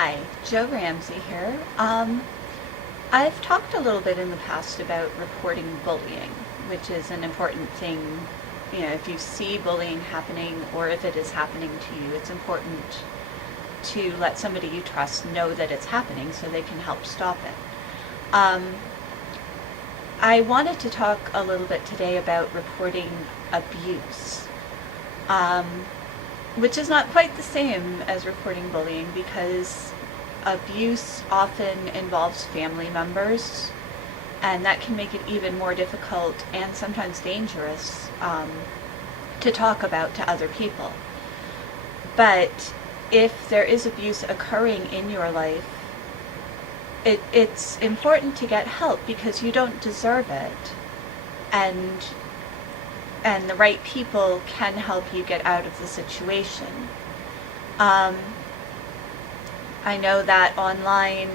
Hi, Jo Ramsey here. I've talked a little bit in the past about reporting bullying, which is an important thing. You know, if you see bullying happening or if it is happening to you, it's important to let somebody you trust know that it's happening so they can help stop it. I wanted to talk a little bit today about reporting abuse. Which is not quite the same as reporting bullying because abuse often involves family members, and that can make it even more difficult and sometimes dangerous to talk about to other people. But if there is abuse occurring in your life, it's important to get help because you don't deserve it, and the right people can help you get out of the situation. I know that online,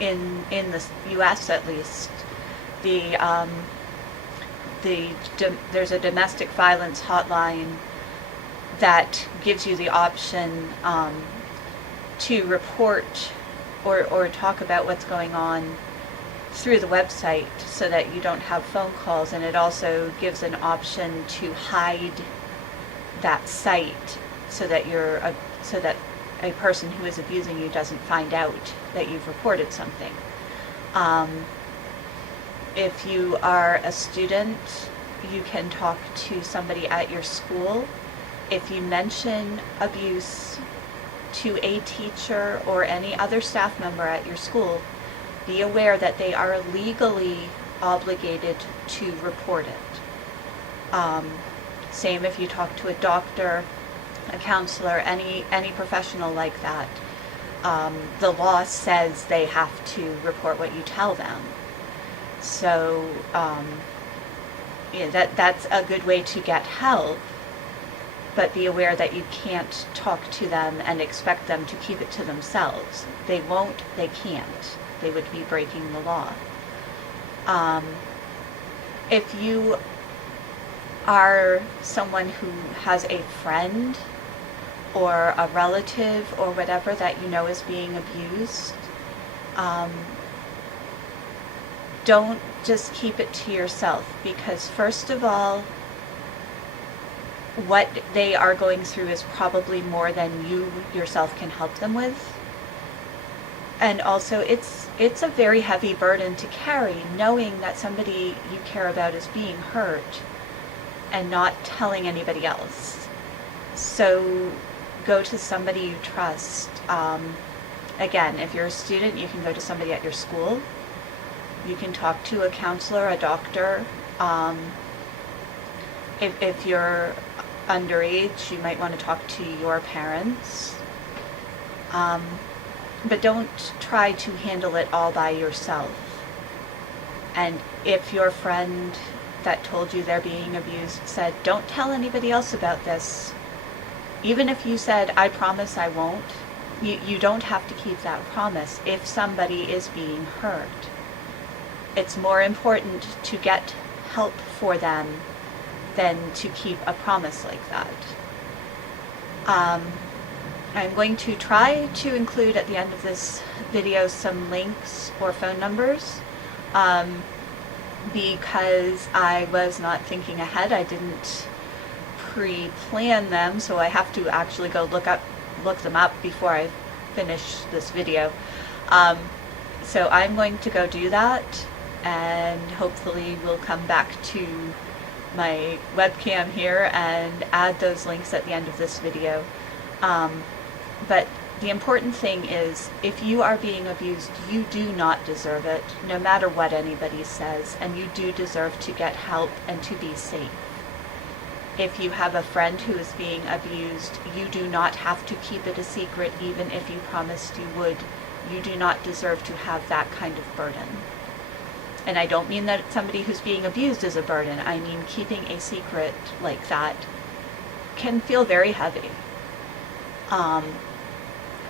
in the U.S. at least, there's a domestic violence hotline that gives you the option to report or talk about what's going on through the website so that you don't have phone calls, and it also gives an option to hide that site so that a person who is abusing you doesn't find out that you've reported something. If you are a student, you can talk to somebody at your school. If you mention abuse to a teacher or any other staff member at your school, be aware that they are legally obligated to report it. Same if you talk to a doctor, a counselor, any professional like that. The law says they have to report what you tell them. So that's a good way to get help, but be aware that you can't talk to them and expect them to keep it to themselves. They won't, they can't. They would be breaking the law. If you are someone who has a friend or a relative or whatever that you know is being abused, don't just keep it to yourself, because first of all, what they are going through is probably more than you yourself can help them with. And also, it's a very heavy burden to carry, knowing that somebody you care about is being hurt and not telling anybody else. So go to somebody you trust. Again, if you're a student, you can go to somebody at your school. You can talk to a counselor, a doctor. If you're underage, you might want to talk to your parents. But don't try to handle it all by yourself. And if your friend that told you they're being abused said, don't tell anybody else about this, even if you said, I promise I won't, you don't have to keep that promise if somebody is being hurt. It's more important to get help for them than to keep a promise like that. I'm going to try to include at the end of this video some links or phone numbers, because I was not thinking ahead. I didn't pre-plan them, so I have to actually go look them up before I finish this video. So I'm going to go do that, and hopefully we'll come back to my webcam here and add those links at the end of this video. But the important thing is, if you are being abused, you do not deserve it, no matter what anybody says, and you do deserve to get help and to be safe. If you have a friend who is being abused, you do not have to keep it a secret, even if you promised you would. You do not deserve to have that kind of burden. And I don't mean that somebody who's being abused is a burden. I mean, keeping a secret like that can feel very heavy.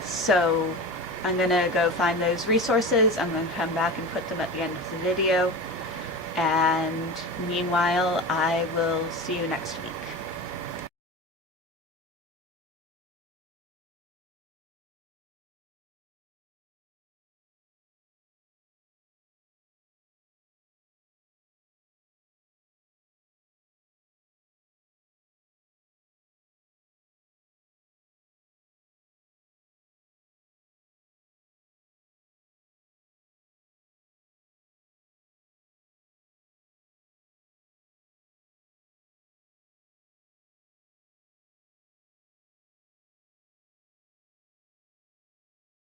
So I'm going to go find those resources. I'm going to come back and put them at the end of the video. And meanwhile, I will see you next week.